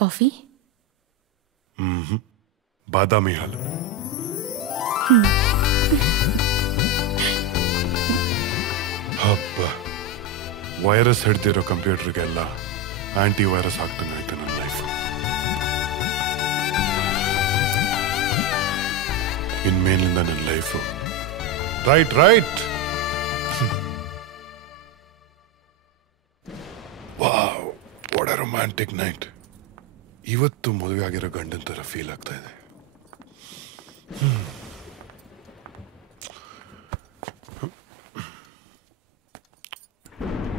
Coffee? ಬಾದಾಮಿ ಹಾಲು. ಹಬ್ಬ, ವೈರಸ್ ಹಿಡ್ದಿರೋ ಕಂಪ್ಯೂಟರ್ಗೆಲ್ಲ ಆಂಟಿ ವೈರಸ್ ಆಗ್ತಾನೆ ಆಯ್ತು ನನ್ನ ಲೈಫ್. ಇನ್ಮೇಲಿಂದ ನನ್ನ life right. Wow, what a romantic night. ಇವತ್ತು ಮದುವೆ ಆಗಿರೋ ಗಂಡನ ಥರ ಫೀಲ್ ಆಗ್ತಾ ಇದೆ.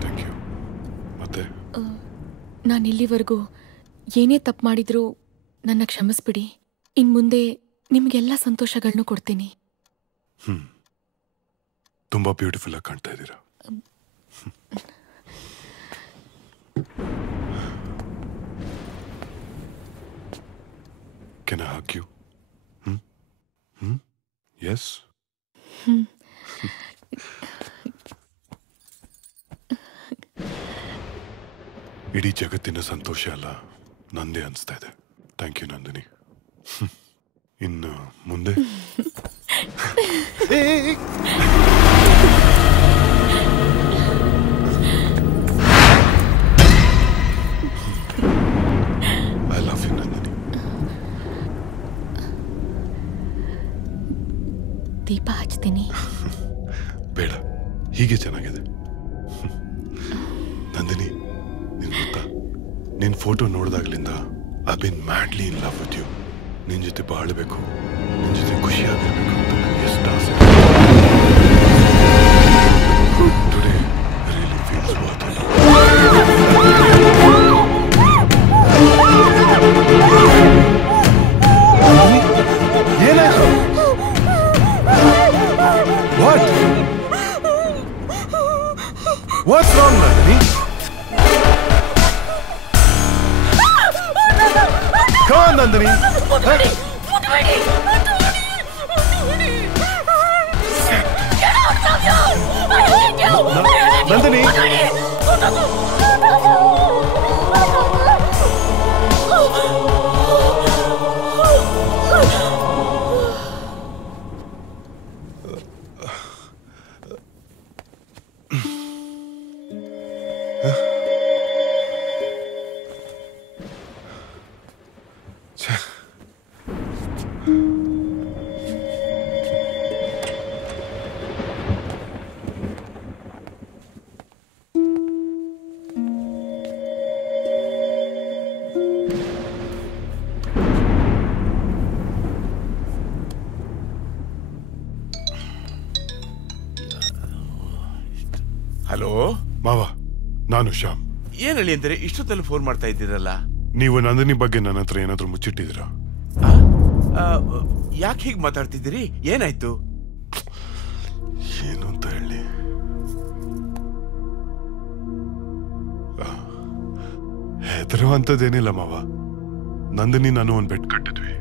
Thank you. ಮತ್ತೆ ನಾನು ಇಲ್ಲಿವರೆಗೂ ಏನೇ ತಪ್ಪು ಮಾಡಿದ್ರೂ ನನ್ನ ಕ್ಷಮಿಸ್ಬಿಡಿ. ಇನ್ನು ಮುಂದೆ ನಿಮಗೆಲ್ಲ ಸಂತೋಷಗಳನ್ನೂ ಕೊಡ್ತೀನಿ. ತುಂಬಾ ಬ್ಯೂಟಿಫುಲ್ ಆಗಿ ಕಾಣ್ತಾ ಇದ್ದೀರಾ. Can I hug you? Yes? ಇಡೀ ಜಗತ್ತಿನ ಸಂತೋಷ ಅಲ್ಲ ನಂದೇ ಅನಿಸ್ತಾ ಇದೆ. Thank you Nandini. ಇನ್ನು ಮುಂದೆ ಐ ಲವ್ ಯು ನಂದಿನಿ. ದೀಪ ಹಚ್ತೀನಿ. ಬೇಡ, ಹೀಗೆ ಚೆನ್ನಾಗಿದೆ. ನಂದಿನಿ, ನಿನ್ ಗೊತ್ತಾ, ನಿನ್ ಫೋಟೋ ನೋಡಿದಾಗ್ಲಿಂದ I been madly in love with you. ನಿನ್ ಜೊತೆ ಬಾಳ್ಬೇಕು, ನಿನ್ ಜೊತೆ ಖುಷಿಯಾಗಿರ್ಬೇಕು ಅಂತ ನನಗೆ ಎಷ್ಟು ಆಸೆ. Today really feels worth it. ಏನಾಯ್ತು? What? What's wrong, Nandini? Come on, Nandini. Nandini. Hello ಮಾವ, ನಾನು ಶ್ಯಾಮ್. ಏನ್ ಹೇಳಿ ಅಂದರೆ ಇಷ್ಟೊತ್ತಲ್ಲಿ ಫೋನ್ ಮಾಡ್ತಾ ಇದ್ದೀರಲ್ಲ? ನೀವು ನಂದಿನಿ ಬಗ್ಗೆ ನನ್ನ ಹತ್ರ ಏನಾದ್ರೂ ಮುಚ್ಚಿಟ್ಟಿದ್ದೀರಾ? ಯಾಕೆ ಹೀಗೆ ಮಾತಾಡ್ತಿದ್ದೀರಿ? ಏನಾಯ್ತು? ಏನು ಅಂತ ಹೇಳಿ, ಹೆದರುವಂಥದ್ದೇನಿಲ್ಲ ಮಾವ. ನಂದಿನಿ ನಾನು ಒಂದು ಬೆಟ್ ಕಟ್ಟಿದ್ವಿ,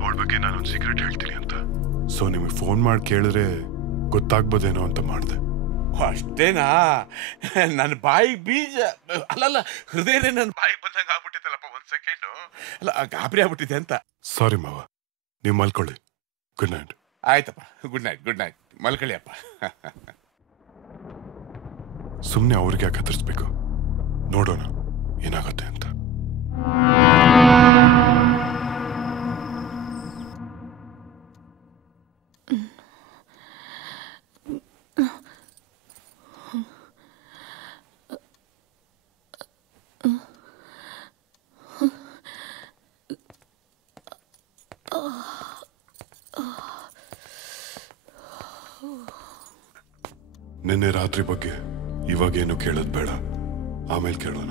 ಅವಳ ಬಗ್ಗೆ ನಾನೊಂದು ಸೀಕ್ರೆಟ್ ಹೇಳ್ತೀನಿ ಅಂತ. ಸೊ ನಿಮಗೆ ಫೋನ್ ಮಾಡಿ ಕೇಳಿದ್ರೆ ಗೊತ್ತಾಗ್ಬೋದೇನೋ ಅಂತ ಮಾಡಿದೆ. ಅಷ್ಟೇನಾ? ನನ್ನ ಬಾಯಿಗೆ ಬೀಜ ಅಲ್ಲಲ್ಲ, ಹೃದಯನೇ ನನ್ನ ಬಾಯಿಗೆ ಬಂದಂಗೆ ಆಗ್ಬಿಟ್ಟಿತ್ತಲ್ಲಪ್ಪ. ಒಂದು ಸೆಕೆಂಡು ಅಲ್ಲ, ಗಾಬರಿ ಆಗ್ಬಿಟ್ಟಿದೆ ಅಂತ. ಸಾರಿ ಮಾವ, ನೀವು ಮಲ್ಕೊಳ್ಳಿ. Good night. ಆಯ್ತಪ್ಪ, ಗುಡ್ ನೈಟ್. ಗುಡ್ ನೈಟ್, ಮಲ್ಕೊಳ್ಳಿ ಅಪ್ಪ. ಸುಮ್ಮನೆ ಅವ್ರಿಗೆ ಯಾಕೆ ಹತ್ತಿಸ್ಬೇಕು? ನೋಡೋಣ ಏನಾಗುತ್ತೆ ಅಂತ. ನಿನ್ನೆ ರಾತ್ರಿ ಬಗ್ಗೆ ಇವಾಗೇನು ಕೇಳೋದು ಬೇಡ, ಆಮೇಲೆ ಕೇಳೋಣ.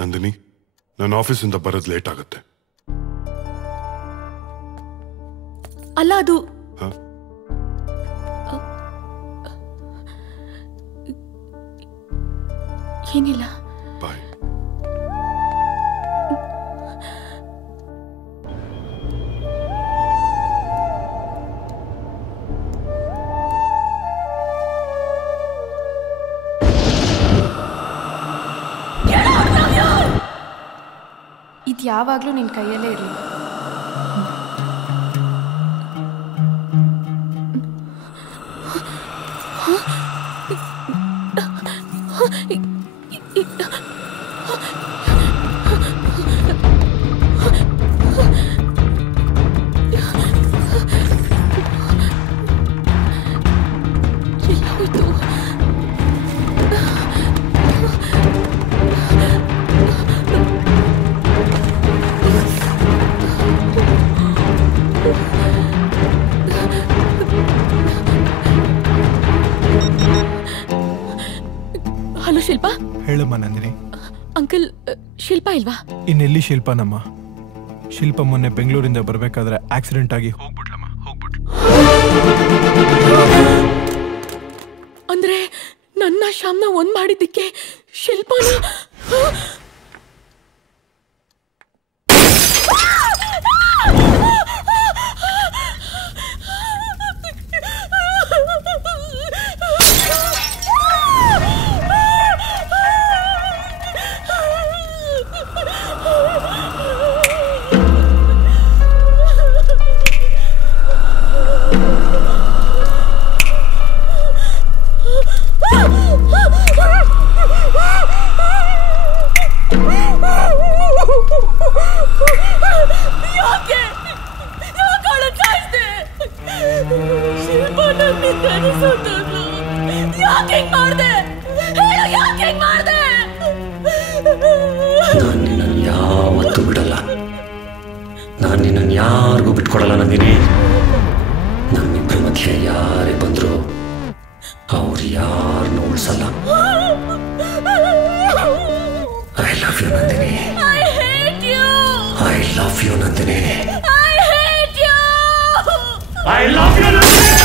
ನಂದಿನಿ, ನನ್ನ ಆಫೀಸಿಂದ ಬರೋದು ಲೇಟ್ ಆಗುತ್ತೆ. ಅಲ್ಲ, ಅದು ಏನಿಲ್ಲ. ಬಾಯ್. ಇದು ಯಾವಾಗಲೂ ನಿನ್ನ ಕೈಯಲ್ಲೇ ಇರಲಿ. ಹಲೋ ಶಿಲ್ಪಾ. ಹೇಳಮ್ಮ ನಂದಿನಿ. ಅಂಕಲ್ ಶಿಲ್ಪಾ ಇಲ್ವಾ? ಇನ್ನೆಲ್ಲಿ ಶಿಲ್ಪಾನಮ್ಮ? ಶಿಲ್ಪ ಮೊನ್ನೆ ಬೆಂಗಳೂರಿಂದ ಬರ್ಬೇಕಾದ್ರೆ ಆಕ್ಸಿಡೆಂಟ್ ಆಗಿ ಹೋಗ್ಬಿಟ್ಲಮ್ಮ. ಅಂದ್ರೆ ನನ್ನ ಶ್ಯಾಮ್ನ ಒಂದ್ ಮಾಡಿದ್ದಕ್ಕೆ ಶಿಲ್ಪಾನ ಯಾವತ್ತೂ ಬಿಡಲ್ಲ. ನಾನು ನಿನ್ನನ್ನು ಯಾರಿಗೂ ಬಿಟ್ಕೊಡಲ್ಲ ನಂದಿನಿ. ನನ್ನಿಬ್ಬರ ಮಧ್ಯೆ ಯಾರೇ ಬಂದ್ರು ಅವ್ರು ಯಾರನ್ನೂ ಉಳಿಸಲ್ಲ. I love you Nandini. I love you Nandini. I love you Nandini.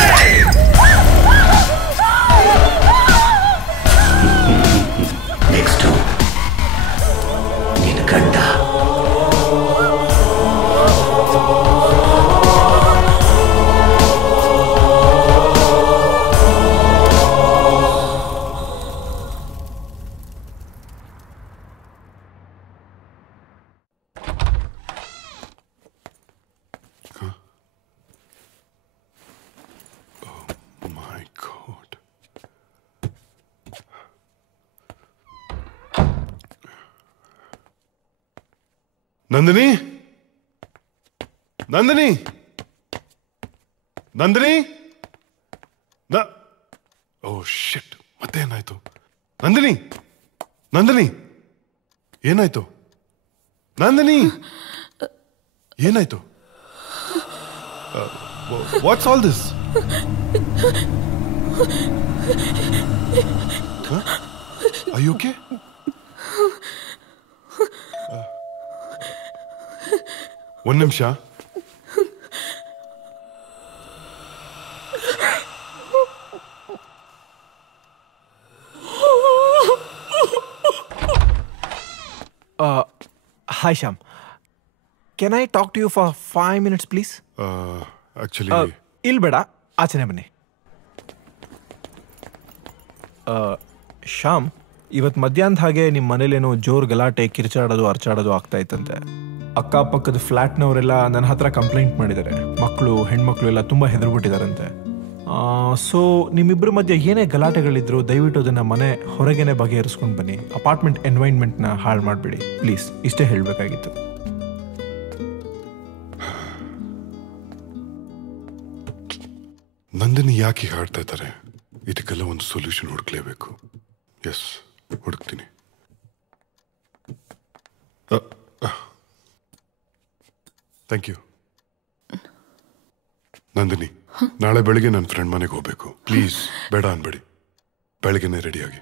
Next ನಿನ್ನ ಗಂಡ. ನಂದಿನಿ, ನಂದಿನಿ, ನಂದಿನಿ. ಓ ಶಿಟ್, ಮತ್ತೆ ಏನಾಯ್ತು? ನಂದಿನಿ, ನಂದಿನಿ, ಏನಾಯ್ತು? ನಂದಿನಿ, ಏನಾಯ್ತು? What's all this? Are you okay? ಒಂದು ನಿಮಿಷ. Hi Shyam. Can I talk to you for 5 minutes please? Actually ಇಲ್ಲಿ ಬೇಡ, ಆಚೆನೆ ಬನ್ನಿ. ಶ್ಯಾಮ್, ಇವತ್ತು ಮಧ್ಯಾಹ್ನದ ಹಾಗೆ ನಿಮ್ಮ ಮನೇಲೇನೋ ಜೋರು ಗಲಾಟೆ, ಕಿರ್ಚಾಡೋದು, ಅರ್ಚಾಡೋದು ಆಗ್ತಾ ಇತ್ತಂತೆ. ಅಕ್ಕಪಕ್ಕದ ಫ್ಲ್ಯಾಟ್ನವರೆಲ್ಲ ನನ್ನ ಹತ್ರ ಕಂಪ್ಲೇಂಟ್ ಮಾಡಿದ್ದಾರೆ. ಮಕ್ಕಳು, ಹೆಣ್ಮಕ್ಳು ಎಲ್ಲ ತುಂಬ ಹೆದರ್ಬಿಟ್ಟಿದಾರಂತೆ. ಸೊ ನಿಮ್ಮಿಬ್ಬರ ಮಧ್ಯೆ ಏನೇ ಗಲಾಟೆಗಳಿದ್ರು ದಯವಿಟ್ಟು ಅದನ್ನು ಮನೆ ಹೊರಗೇನೆ ಬಗೆಹರಿಸ್ಕೊಂಡು ಬನ್ನಿ. ಅಪಾರ್ಟ್ಮೆಂಟ್ ಎನ್ವೈರ್ನ್ಮೆಂಟ್ನ ಹಾಳು ಮಾಡಬೇಡಿ ಪ್ಲೀಸ್. ಇಷ್ಟೇ ಹೇಳಬೇಕಾಗಿತ್ತು. ನಂದಿನಿ ಯಾಕೆ ಹಾಡ್ತಾ ಇದ್ದಾರೆ? ಇದಕ್ಕೆಲ್ಲ ಒಂದು ಸೊಲ್ಯೂಷನ್ ಹುಡುಕ್ಲೇಬೇಕು. ಎಸ್, ಹುಡುಕ್ತೀನಿ. Thank you. ನಂದಿನಿ, ನಾಳೆ ಬೆಳಿಗ್ಗೆ ನನ್ನ ಫ್ರೆಂಡ್ ಮನೆಗೆ ಹೋಗ್ಬೇಕು. ಪ್ಲೀಸ್ ಬೇಡ ಅನ್ಬೇಡಿ, ಬೆಳಗ್ಗೆನೆ ರೆಡಿಯಾಗಿ.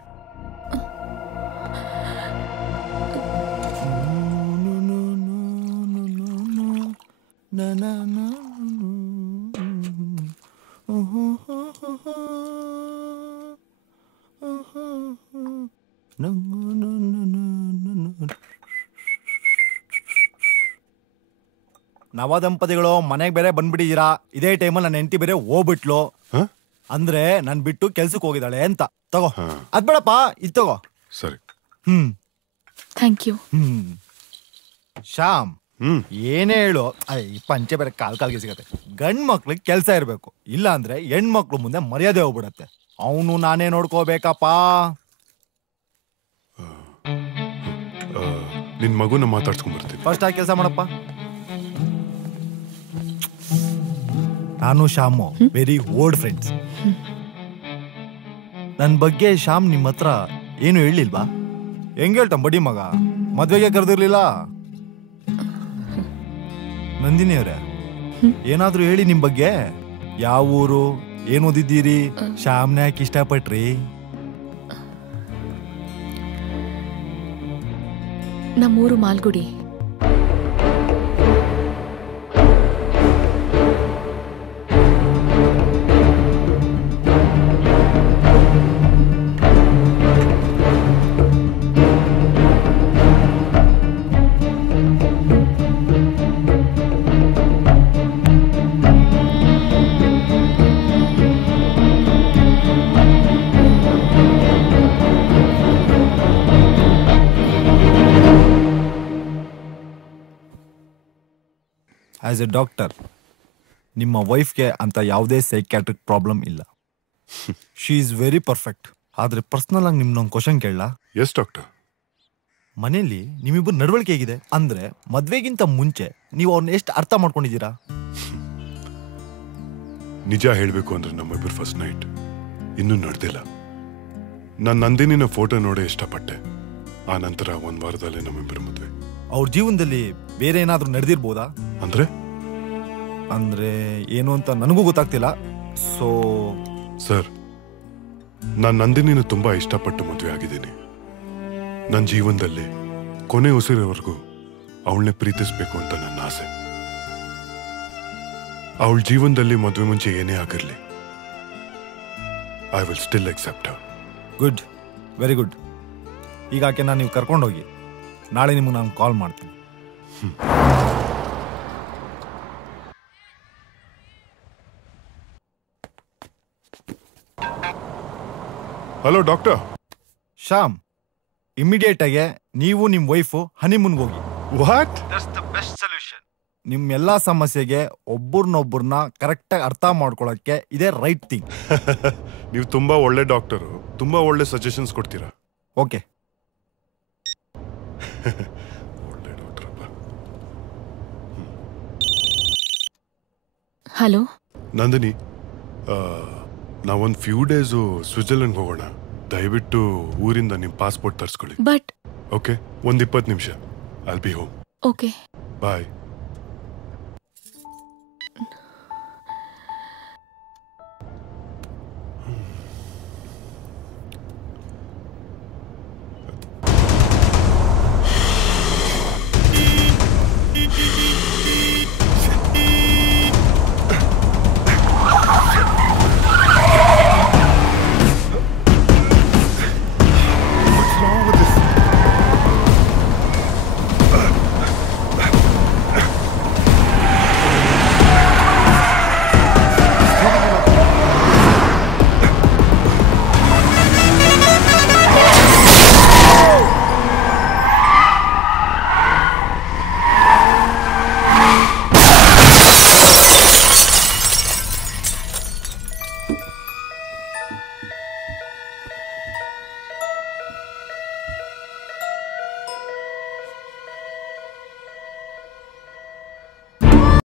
ನವ ದಂಪತಿಗಳು ಮನೆಗೆ ಬೇರೆ ಬಂದ್ಬಿಟ್ಟಿದ್ದೀರಾ. ಇದೇ ಟೈಮಲ್ಲಿ ನನ್ನ ಹೆಂಡತಿ ಬೇರೆ ಹೋಗ್ಬಿಟ್ಲು. ಅಂದ್ರೆ ನನ್ ಬಿಟ್ಟು ಕೆಲ್ಸಕ್ಕೆ ಹೋಗಿದ್ದಾಳೆ ಅಂತ. ತಗೋ, ಅದ್ ಬೇಡಪ್ಪ, ಇದು ತಗೋ. ಸರಿ. Thank you. ಶ್ಯಾಮ್ ಏನೇ ಹೇಳು ಈ ಪಂಚೆ ಬೇರೆ ಕಾಲ್ಗೆ ಸಿಗತ್ತೆ. ಗಂಡ್ ಮಕ್ಳಿಗೆ ಕೆಲ್ಸ ಇರ್ಬೇಕು, ಇಲ್ಲ ಅಂದ್ರೆ ಹೆಣ್ಮಕ್ಳು ಮುಂದೆ ಮರ್ಯಾದೆ ಹೋಗ್ಬಿಡತ್ತೆ. ಅವನು ನಾನೇ ನೋಡ್ಕೋಬೇಕಪ್ಪ. ನಿನ್ ಮಗುನ ಮಾತಾಡ್ಸ್ಕೊಂಡ್ ಬರ್ತೀನಿ. ಫಸ್ಟ್ ಆಗಿ ಕೆಲಸ ಮಾಡಪ್ಪ. ನಾನು ಶ್ಯಾಮು ವೆರಿ ಓಲ್ಡ್ ಫ್ರೆಂಡ್ಸ್. ನನ್ ಬಗ್ಗೆ ಶ್ಯಾಮ್ ನಿಮ್ಮ ಹತ್ರ ಏನು ಹೇಳಿಲ್ವಾ? ಹೆಂಗ್ ಹೇಳ್ತಾನ ಬಡ್ಡಿ ಮಗ, ಮದ್ವೆಗೆ ಕರೆದಿರ್ಲಿಲ್ಲ? ನಂದಿನಿ ಅವ್ರೆ, ಏನಾದ್ರೂ ಹೇಳಿ ನಿಮ್ ಬಗ್ಗೆ. ಯಾವ ಊರು, ಏನ್ ಓದಿದ್ದೀರಿ, ಶ್ಯಾಮ್ನ ಯಾಕೆ ಇಷ್ಟಪಟ್ರಿ? ನಮ್ಮೂರು ಮಾಲ್ಗುಡಿ. ಆಸ್ ಎ ಡಾಕ್ಟರ್, ನಿಮ್ಮ ವೈಫ್ಗೆ ಅಂತ ಯಾವುದೇ ಸೈಕ್ಯಾಟ್ರಿಕ್ ಪ್ರಾಬ್ಲಮ್ ಇಲ್ಲ. She is very perfect. ಆದ್ರೆ ಪರ್ಸನಲ್ ಆಗಿ ನಿಮ್ನೊಂದು ಕ್ವಶನ್ ಕೇಳಲ್ಲ? Yes doctor. ಮನೇಲಿ ನಿಮ್ಮಿಬ್ಬರು ನಡವಳಿಕೆ ಹೇಗಿದೆ? ಅಂದ್ರೆ ಮದ್ವೆಗಿಂತ ಮುಂಚೆ ನೀವು ಅವ್ರನ್ನ ಎಷ್ಟು ಅರ್ಥ ಮಾಡ್ಕೊಂಡಿದ್ದೀರಾ? ನಿಜ ಹೇಳ್ಬೇಕು ಅಂದ್ರೆ ನಮ್ಮಿಬ್ಬರು ಫಸ್ಟ್ ನೈಟ್ ಇನ್ನೂ ನಡೆದಿಲ್ಲ. ನಾನು ನಂದಿನಿನ ಫೋಟೋ ನೋಡೇ ಇಷ್ಟಪಟ್ಟೆ. ಆ ನಂತರ ಒಂದ್ ವಾರದಲ್ಲೇ ನಮ್ಮಿಬ್ಬರು ಮದ್ವೆ. ಅವ್ರ ಜೀವನದಲ್ಲಿ ಬೇರೆ ಏನಾದ್ರೂ ನಡೆದಿರ್ಬೋದಾ? ಅಂದ್ರೆ ಏನು ಅಂತ ನನಗೂ ಗೊತ್ತಾಗ್ತಿಲ್ಲ. ಸೊ ಸರ್, ನಾನು ನಂದಿನಿನ ತುಂಬಾ ಇಷ್ಟಪಟ್ಟು ಮದುವೆ ಆಗಿದ್ದೀನಿ. ನನ್ನ ಜೀವನದಲ್ಲಿ ಕೊನೆ ಉಸಿರೋವರೆಗೂ ಅವಳನ್ನೇ ಪ್ರೀತಿಸ್ಬೇಕು ಅಂತ ನನ್ನ ಆಸೆ. ಅವಳ ಜೀವನದಲ್ಲಿ ಮದುವೆ ಮುಂಚೆ ಏನೇ ಆಗಿರ್ಲಿ, I will still accept Har. Good, very good. ಈಗ ಆಕೆನ ನೀವು ಕರ್ಕೊಂಡೋಗಿ, ನಾಳೆ ನಿಮ್ಗೆ ನಾನು ಕಾಲ್ ಮಾಡ್ತೀನಿ. Hello doctor. ಶ್ಯಾಮ್, ಇಮಿಡಿಯೇಟ್ ಆಗಿ ನೀವು ನಿಮ್ ವೈಫು ಹನಿಮೂನ್ಗೆ ಹೋಗಿ. ವಾಟ್? ನಿಮ್ ಎಲ್ಲಾ ಸಮಸ್ಯೆಗೆ ಒಬ್ಬರನ್ನೊಬ್ಬರನ್ನ ಕರೆಕ್ಟ್ ಆಗಿ ಅರ್ಥ ಮಾಡ್ಕೊಳಕ್ಕೆ ಇದೇ ರೈಟ್ ಥಿಂಗ್. ನೀವು ತುಂಬಾ ಒಳ್ಳೆ ಡಾಕ್ಟರು, ತುಂಬಾ ಒಳ್ಳೆ ಸಜೆಷನ್ಸ್ ಕೊಡ್ತೀರಾ. ಓಕೆ. ಒಳ್ಳೆ ಡಾಕ್ಟರ್. ಹಲೋ ನಂದಿನಿ, ನಾವೊಂದು ಫ್ಯೂ ಡೇಸು ಸ್ವಿಟ್ಜರ್ಲೆಂಡ್ ಹೋಗೋಣ. ದಯವಿಟ್ಟು ಊರಿಂದ ನಿಮ್ಮ ಪಾಸ್ಪೋರ್ಟ್ ತರಿಸ್ಕೊಳ್ಳಿ. ಬಟ್ ಓಕೆ, ಒಂದು 20 ನಿಮಿಷ. I'll be home. Okay, bye.